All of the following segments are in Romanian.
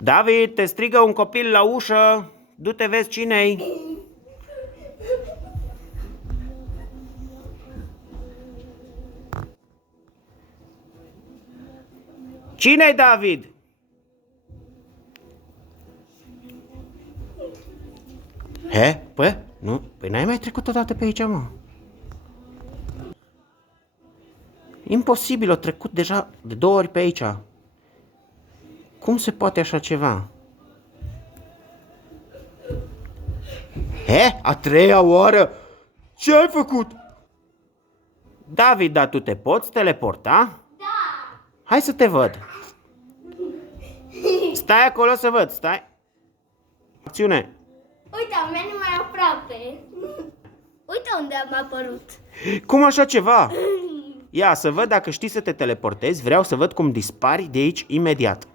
David, te strigă un copil la ușă. Du-te, vezi cine-i. Cine-i, David? He? Păi? Nu? Păi n-ai mai trecut odată pe aici, mă? Imposibil, o trecut deja de 2 ori pe aici. Cum se poate așa ceva? He? A 3-a oară? Ce ai făcut? David, dar tu te poți teleporta? Da! Hai să te văd. Stai acolo să văd, stai. Acțiune. Uite, am venit mai aproape. Uite unde am apărut. Cum așa ceva? Ia să văd dacă știi să te teleportezi. Vreau să văd cum dispari de aici imediat.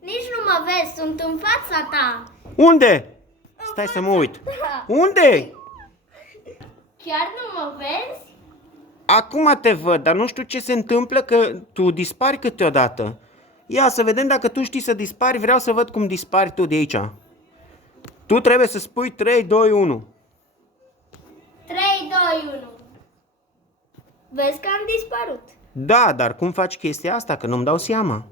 Nici nu mă vezi, sunt în fața ta. Unde? Stai să mă uit. Unde? Chiar nu mă vezi? Acum te văd, dar nu știu ce se întâmplă, că tu dispari câteodată. Ia să vedem dacă tu știi să dispari. Vreau să văd cum dispari tu de aici. Tu trebuie să spui 3, 2, 1. 3, 2, 1. Vezi că am dispărut. Da, dar cum faci chestia asta, că nu-mi dau seama.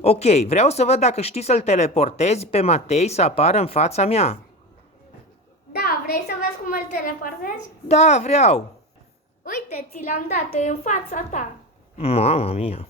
Ok, vreau să văd dacă știi să-l teleportezi pe Matei să apară în fața mea. Da, vrei să vezi cum îl teleportezi? Da, vreau. Uite, ți l-am dat, e în fața ta. Mama mia.